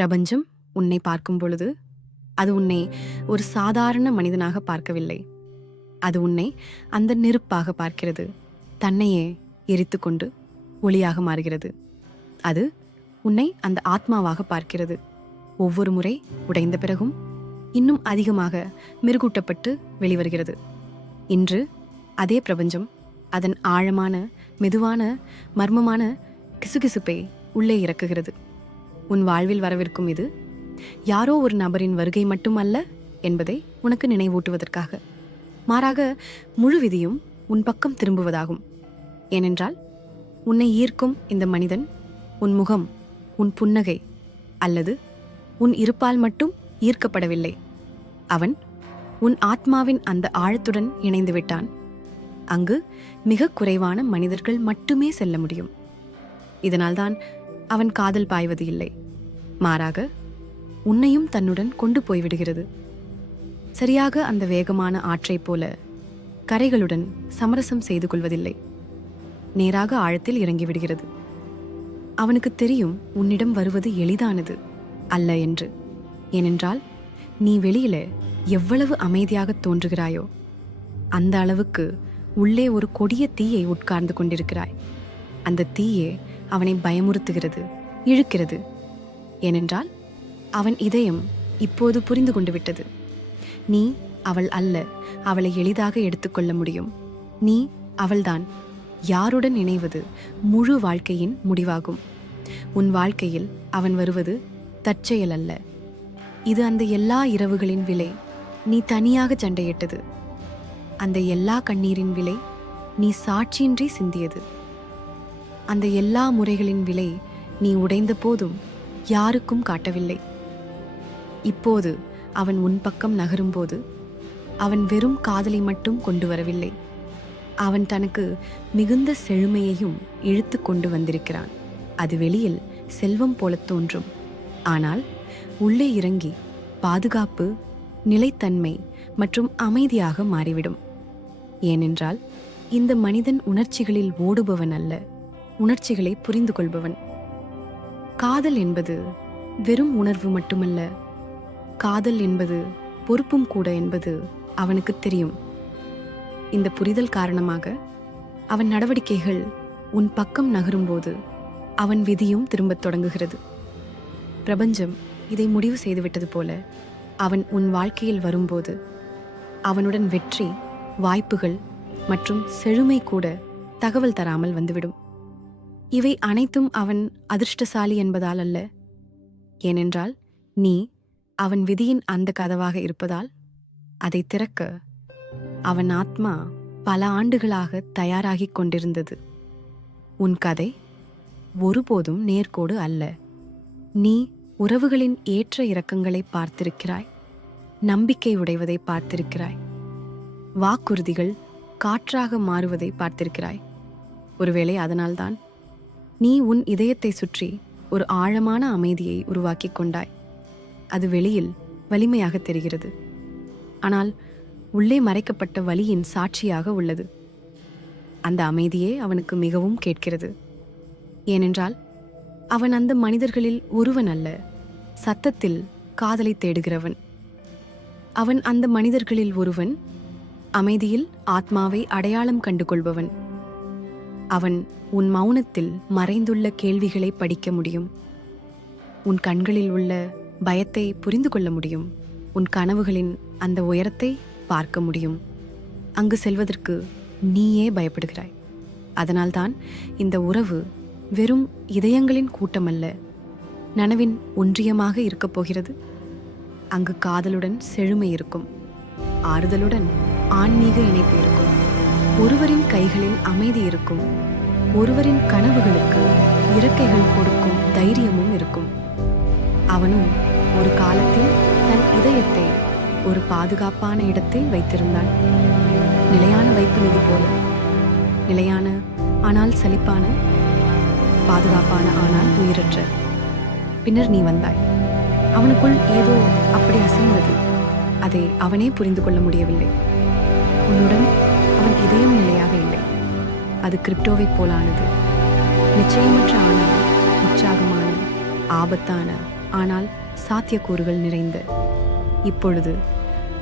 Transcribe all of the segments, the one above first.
பிரபஞ்சம் உன்னை பார்க்கும் பொழுது அது உன்னை ஒரு சாதாரண மனிதனாக பார்க்கவில்லை. அது உன்னை அந்த நெருப்பாக பார்க்கிறது. தன்னையே எரித்துக்கொண்டு ஒளியாக மாறுகிறது. அது உன்னை அந்த ஆத்மாவாக பார்க்கிறது. ஒவ்வொரு முறை உடைந்த பிறகும் இன்னும் அதிகமாக மெருகூட்டப்பட்டு வெளிவருகிறது. இன்று அதே பிரபஞ்சம் அதன் ஆழமான மெதுவான மர்மமான கிசுகிசுப்பை உள்ளே இறக்குகிறது. உன் வாழ்வில் வரவிருக்கும் இது? யாரோ ஒரு நபரின் வருகை மட்டுமல்ல என்பதை உனக்கு நினைவூட்டுவதற்காக. மாறாக முழு விதியும் உன் பக்கம் திரும்புவதாகும். ஏனென்றால் உன்னை ஈர்க்கும் இந்த மனிதன் உன் முகம் உன் புன்னகை அல்லது உன் இருப்பால் மட்டும் ஈர்க்கப்படவில்லை. அவன் உன் ஆத்மாவின் அந்த ஆழத்துடன் இணைந்து விட்டான். அங்கு மிக குறைவான மனிதர்கள் மட்டுமே செல்ல முடியும். இதனால்தான் அவன் காதல் பாய்வது இல்லை. மாறாக உன்னையும் தன்னுடன் கொண்டு போய்விடுகிறது. சரியாக அந்த வேகமான ஆற்றைப் போல கரைகளுடன் சமரசம் செய்து கொள்வதில்லை. நேராக ஆழத்தில் இறங்கிவிடுகிறது அவனுக்கு தெரியும் உன்னிடம் வருவது எளிதானது அல்ல என்று. ஏனென்றால் நீ வெளியில எவ்வளவு அமைதியாக தோன்றுகிறாயோ அந்த அளவுக்கு உள்ளே ஒரு கொடிய தீயை உட்கார்ந்து கொண்டிருக்கிறாய். அந்த தீயே அவனை பயமுறுத்துகிறது இழுக்கிறது. ஏனென்றால் அவன் இதயம் இப்போது புரிந்து கொண்டு விட்டது நீ அவள் அல்ல அவளை எளிதாக எடுத்துக்கொள்ள முடியும். நீ அவள்தான் யாருடன் இணைவது முழு வாழ்க்கையின் முடிவாகும். உன் வாழ்க்கையில் அவன் வருவது தற்செயல் அல்ல. இது அந்த எல்லா இரவுகளின் விலை. நீ தனியாக சண்டையிட்டது. அந்த எல்லா கண்ணீரின் விலை நீ சாட்சியின்றி சிந்தியது. அந்த எல்லா முறைகளின் விலை நீ உடைந்த போதும் யாருக்கும் காட்டவில்லை. இப்போது அவன் உன் பக்கம் நகரும்போது அவன் வெறும் காதலை மட்டும் கொண்டு வரவில்லை. அவன் தனக்கு மிகுந்த செழுமையையும் இழுத்து கொண்டு வந்திருக்கிறான். அது வெளியில் செல்வம் போல தோன்றும். ஆனால் உள்ளே இறங்கி பாதுகாப்பு நிலைத்தன்மை மற்றும் அமைதியாக மாறிவிடும். ஏனென்றால் இந்த மனிதன் உணர்ச்சிகளில் ஓடுபவன் அல்ல உணர்ச்சிகளை புரிந்து கொள்பவன் காதல் என்பது வெறும் உணர்வு மட்டுமல்ல. காதல் என்பது பொறுப்பும் கூட என்பது அவனுக்கு தெரியும். இந்த புரிதல் காரணமாக அவன் நடவடிக்கைகள் உன் பக்கம் நகரும்போது அவன் விதியும் திரும்பத் தொடங்குகிறது. பிரபஞ்சம் இதை முடிவு செய்துவிட்டது போல அவன் உன் வாழ்க்கையில் வரும்போது அவனுடன் வெற்றி வாய்ப்புகள் மற்றும் செழுமை கூட தகவல் தராமல் வந்துவிடும். இவை அனைத்தும் அவன் அதிர்ஷ்டசாலி என்பதால் அல்ல. ஏனென்றால் நீ அவன் விதியின் அந்த கதவாக இருப்பதால் அதை திறக்க அவன் ஆத்மா பல ஆண்டுகளாக தயாராகிக் கொண்டிருந்தது. உன் கதை ஒருபோதும் நேர்கோடு அல்ல. நீ உறவுகளின் ஏற்ற இறக்கங்களை பார்த்திருக்கிறாய். நம்பிக்கை உடைவதை பார்த்திருக்கிறாய். வாக்குறுதிகள் காற்றாக மாறுவதை பார்த்திருக்கிறாய். ஒருவேளை அதனால்தான் நீ உன் இதயத்தை சுற்றி ஒரு ஆழமான அமைதியை உருவாக்கி கொண்டாய். அது வெளியில் வலிமையாக தெரிகிறது. ஆனால் உள்ளே மறைக்கப்பட்ட வலியின் சாட்சியாக உள்ளது. அந்த அமைதியே அவனுக்கு மிகவும் கேட்கிறது. ஏனென்றால் அவன் அந்த மனிதர்களில் ஒருவன் அல்ல சத்தத்தில் காதலை தேடுகிறவன். அவன் அந்த மனிதர்களில் ஒருவன் அமைதியில் ஆத்மாவை அடையாளம் கண்டு கொள்பவன் அவன் உன் மௌனத்தில் மறைந்துள்ள கேள்விகளை படிக்க முடியும். உன் கண்களில் உள்ள பயத்தை புரிந்து கொள்ள முடியும். உன் கனவுகளின் அந்த உயரத்தை பார்க்க முடியும். அங்கு செல்வதற்கு நீயே பயப்படுகிறாய். அதனால்தான் இந்த உறவு வெறும் இதயங்களின் கூட்டமல்ல நனவின் ஒன்றியமாக இருக்கப் போகிறது. அங்கு காதலுடன் செழுமை இருக்கும். ஆறுதலுடன் ஆன்மீக இணைப்பு இருக்கும். ஒருவரின் கைகளில் அமைதி இருக்கும். ஒருவரின் கனவுகளுக்கு இறக்கைகள் கொடுக்கும் தைரியமும் இருக்கும். அவனும் ஒரு காலத்தில் தன் இதயத்தை ஒரு பாதுகாப்பான இடத்தில் வைத்திருந்தான். நிலையான வைப்பு நிதி போல. நிலையான ஆனால் சலிப்பான பாதுகாப்பான ஆனால் உயிரற்ற. பின்னர் நீ வந்தாய். அவனுக்குள் ஏதோ அப்படி அசைந்தது. அதை அவனே புரிந்து கொள்ள முடியவில்லை. உன்னுடன் அவன் இதயம் நிலையாக இல்லை. அது கிரிப்டோவைப் போலானது. நிச்சயமற்ற ஆனால் உற்சாகமான ஆபத்தான ஆனால் சாத்தியக்கூறுகள் நிறைந்த. இப்பொழுது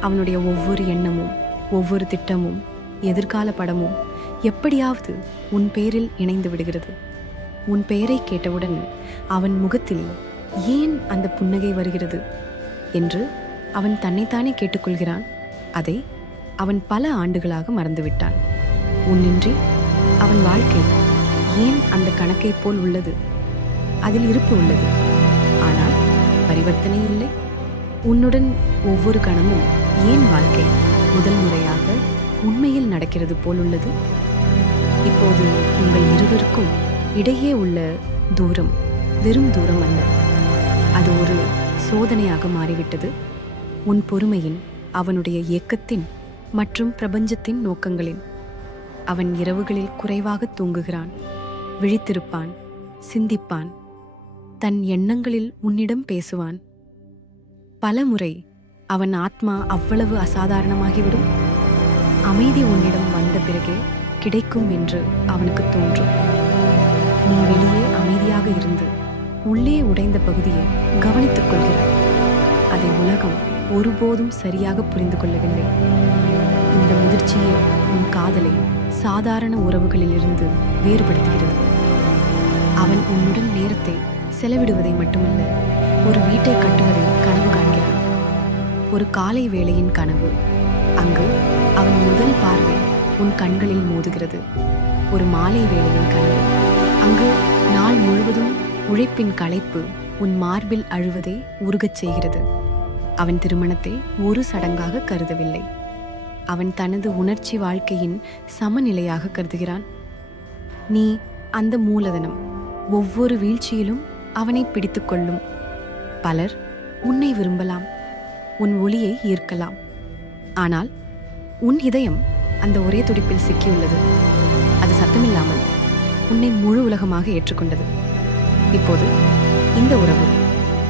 அவனுடைய ஒவ்வொரு எண்ணமும் ஒவ்வொரு திட்டமும் எதிர்கால படமும் எப்படியாவது உன் பேரில் இணைந்து விடுகிறது. உன் பெயரை கேட்டவுடன் அவன் முகத்தில் ஏன் அந்த புன்னகை வருகிறது? என்று அவன் தன்னைத்தானே கேட்டுக்கொள்கிறான். அதை அவன் பல ஆண்டுகளாக மறந்துவிட்டான். உன்னின்றி அவன் வாழ்க்கை ஏன் அந்த கணக்கைப் போல் உள்ளது? அதில் இருப்பு உள்ளது. ஆனால் பரிவர்த்தனை இல்லை. உன்னுடன் ஒவ்வொரு கணமும் ஏன் வாழ்க்கை முதல் முறையாக உண்மையில் நடக்கிறது போல் உள்ளது? இப்போது உங்கள் இருவருக்கும் இடையே உள்ள தூரம் வெறும் தூரம் அல்ல. அது ஒரு சோதனையாக மாறிவிட்டது. உன் பொறுமையின் அவனுடைய இயக்கத்தின் மற்றும் பிரபஞ்சத்தின் நோக்கங்களின் அவன் இரவுகளில் குறைவாக தூங்குகிறான். விழித்திருப்பான் சிந்திப்பான். தன் எண்ணங்களில் உன்னிடம் பேசுவான். பலமுறை அவன் ஆத்மா அவ்வளவு அசாதாரணமாகிவிடும். அமைதி உன்னிடம் வந்த பிறகே கிடைக்கும் என்று அவனுக்கு தோன்றும். நீ வெளியே அமைதியாக இருந்து உள்ளே உடைந்த பகுதியை கவனித்துக் கொள்கிறாய். அதை உலகம் ஒருபோதும் சரியாக புரிந்து கொள்ளவில்லை. இந்த முதிர்ச்சியே உன் காதலை சாதாரண உறவுகளிலிருந்து வேறுபடுத்துகிறது. அவன் உன்னுடன் நேரத்தை செலவிடுவதை மட்டுமல்ல ஒரு வீட்டை கட்டுவதை கனவு காண்கிறான். ஒரு காலை வேளையின் கனவு அங்கு அவன் முதல் பார்வை உன் கண்களில் மோதுகிறது. ஒரு மாலை வேளையின் கனவு அங்கு நாள் முழுவதும் உழைப்பின் களைப்பு உன் மார்பில் அழுவதை உருகச் செய்கிறது. அவன் திருமணத்தை ஒரு சடங்காக கருதவில்லை. அவன் தனது உணர்ச்சி வாழ்க்கையின் சமநிலையாக கருதுகிறான். நீ அந்த மூலதனம் ஒவ்வொரு வீழ்ச்சியிலும் அவனை பிடித்துக்கொள்ளும் பலர் உன்னை விரும்பலாம். உன் ஒளியை ஈர்க்கலாம். ஆனால் உன் இதயம் அந்த ஒரே துடிப்பில் சிக்கியுள்ளது. அது சத்தமில்லாமல் உன்னை முழு உலகமாக ஏற்றுக்கொண்டது. இப்போது இந்த உறவு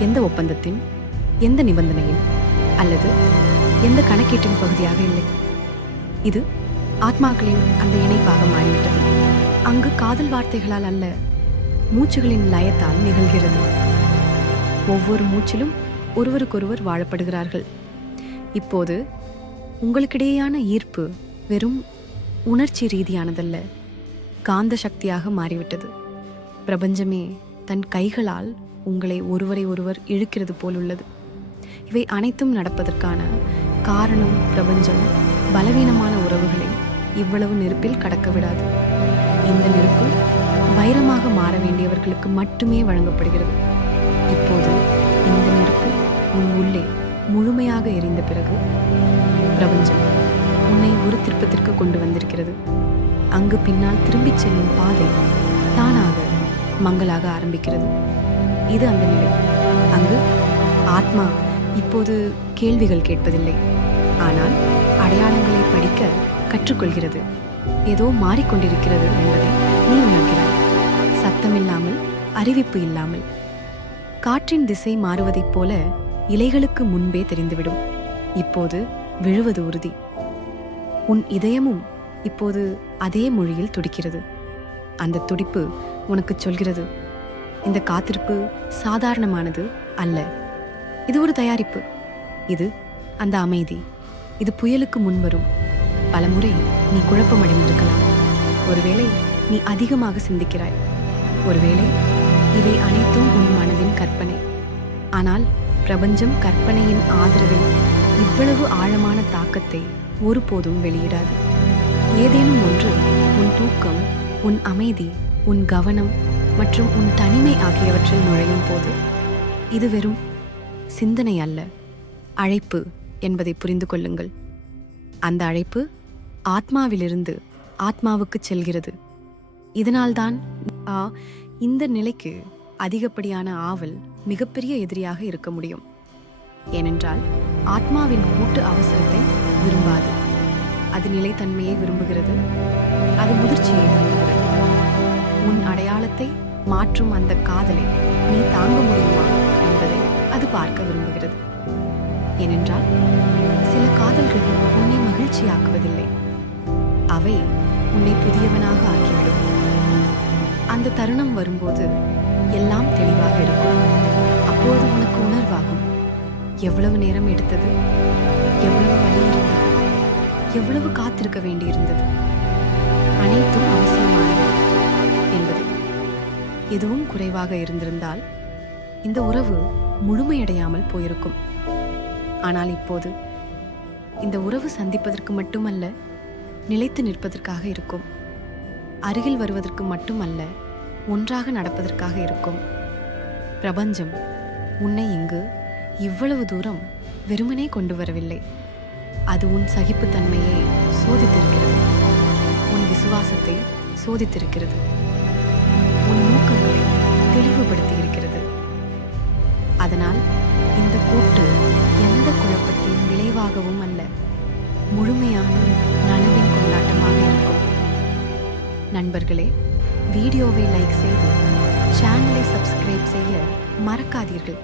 எந்த ஒப்பந்தத்தின் எந்த நிபந்தனையின் அல்லது எந்த கணக்கீட்டின் பகுதியாக இல்லை. இது ஆத்மாக்களின் அந்த இணைப்பாக மாறிவிட்டது. அங்கு காதல் வார்த்தைகளால் அல்ல மூச்சுகளின் லயத்தால் நிகழ்கிறது. ஒவ்வொரு மூச்சிலும் ஒருவருக்கொருவர் வாழப்படுகிறார்கள். இப்போது உங்களுக்கிடையேயான ஈர்ப்பு வெறும் உணர்ச்சி ரீதியானதல்ல காந்த சக்தியாக மாறிவிட்டது. பிரபஞ்சமே தன் கைகளால் உங்களை ஒருவரை ஒருவர் இழுக்கிறது போலுள்ளது இவை அனைத்தும் நடப்பதற்கான காரணம் பிரபஞ்சம் பலவீனமான உறவுகளை இவ்வளவு நெருப்பில் கடக்க விடாது இந்த நெருப்பு வைரமாக மாற வேண்டியவர்களுக்கு மட்டுமே வழங்கப்படுகிறது. இப்போது இந்த நெருப்பு உன் உள்ளே முழுமையாக எரிந்த பிறகு பிரபஞ்சம் உன்னை ஒரு திருப்பத்திற்கு கொண்டு வந்திருக்கிறது. அங்கு பின்னால் திரும்பிச் செல்லும் பாதை தானாக மங்களாக ஆரம்பிக்கிறது. இது அந்த நிலை. அங்கு ஆத்மா இப்போது கேள்விகள் கேட்பதில்லை. ஆனால் அடையாளங்களை படிக்க கற்றுக்கொள்கிறது. ஏதோ மாறிக்கொண்டிருக்கிறது என்பதை நீ உணர்கிறாய். சத்தமில்லாமல் அறிவிப்பு இல்லாமல். காற்றின் திசை மாறுவதைப் போல இலைகளுக்கு முன்பே தெரிந்துவிடும். இப்போது விழுவது உறுதி. உன் இதயமும் இப்போது அதே மொழியில் துடிக்கிறது. அந்த துடிப்பு உனக்கு சொல்கிறது. இந்த காத்திருப்பு சாதாரணமானது அல்ல. இது ஒரு தயாரிப்பு. இது அந்த அமைதி. இது புயலுக்கு முன்வரும். பலமுறை நீ குழப்பமடைந்திருக்கலாம். ஒருவேளை நீ அதிகமாக சிந்திக்கிறாய். ஒருவேளை இவை அனைத்தும் உன் மனதின் கற்பனை. ஆனால் பிரபஞ்சம் கற்பனையின் ஆதரவில் இவ்வளவு ஆழமான தாக்கத்தை ஒருபோதும் வெளியிடாது. ஏதேனும் ஒன்று உன் தூக்கம் உன் அமைதி உன் கவனம் மற்றும் உன் தனிமை ஆகியவற்றில் நுழையும் போது இது வெறும் சிந்தனை அல்ல அழைப்பு என்பதை புரிந்து கொள்ளுங்கள். அந்த அழைப்பு ஆத்மாவிலிருந்து ஆத்மாவுக்கு செல்கிறது. இதனால்தான் ஆ, இந்த நிலைக்கு அதிகப்படியான ஆவல் மிகப்பெரிய எதிரியாக இருக்க முடியும். ஏனென்றால் ஆத்மாவின் கூட்டு அவசரத்தை விரும்பாது. அது நிலைத்தன்மையை விரும்புகிறது. அது முதிர்ச்சியை விரும்புகிறது. உன் அடையாளத்தை மாற்றும் அந்த காதலை நீ தாங்க முடியுமா? பார்க்க விரும்புகிறது. ஏனென்றால் சில காதல்கள் உன்னை மகிழ்ச்சியாக்குவதில்லை. அவை உன்னை புதியவனாக ஆக்கிவிடும். அந்த தருணம் வரும்போது எல்லாம் தெளிவாக இருக்கும். அப்போது உனக்கு உணர்வாகும். எவ்வளவு நேரம் எடுத்தது? எவ்வளவு வழி இருந்தது? எவ்வளவு காத்திருக்க வேண்டியிருந்தது? அனைத்தும் அவசியமானது என்பது. எதுவும் குறைவாக இருந்திருந்தால் இந்த உறவு முழுமையடையாமல் போயிருக்கும். ஆனால் இப்போது இந்த உறவு சந்திப்பதற்கு மட்டுமல்ல நிலைத்து நிற்பதற்காக இருக்கும். அருகில் வருவதற்கு மட்டுமல்ல ஒன்றாக நடப்பதற்காக இருக்கும். பிரபஞ்சம் உன்னை இங்கு இவ்வளவு தூரம் வெறுமனே கொண்டு வரவில்லை. அது உன் சகிப்புத்தன்மையை சோதித்திருக்கிறது. உன் விசுவாசத்தை சோதித்திருக்கிறது. உன் நோக்கங்களை தெளிவுபடுத்தி அதனால் இந்த கூட்டு எந்த குழப்பத்தின் விளைவாகவும் அல்ல முழுமையான நனவின் கொண்டாட்டமாக இருக்கும். நண்பர்களே வீடியோவை லைக் செய்து சேனலை சப்ஸ்கிரைப் செய்ய மறக்காதீர்கள்.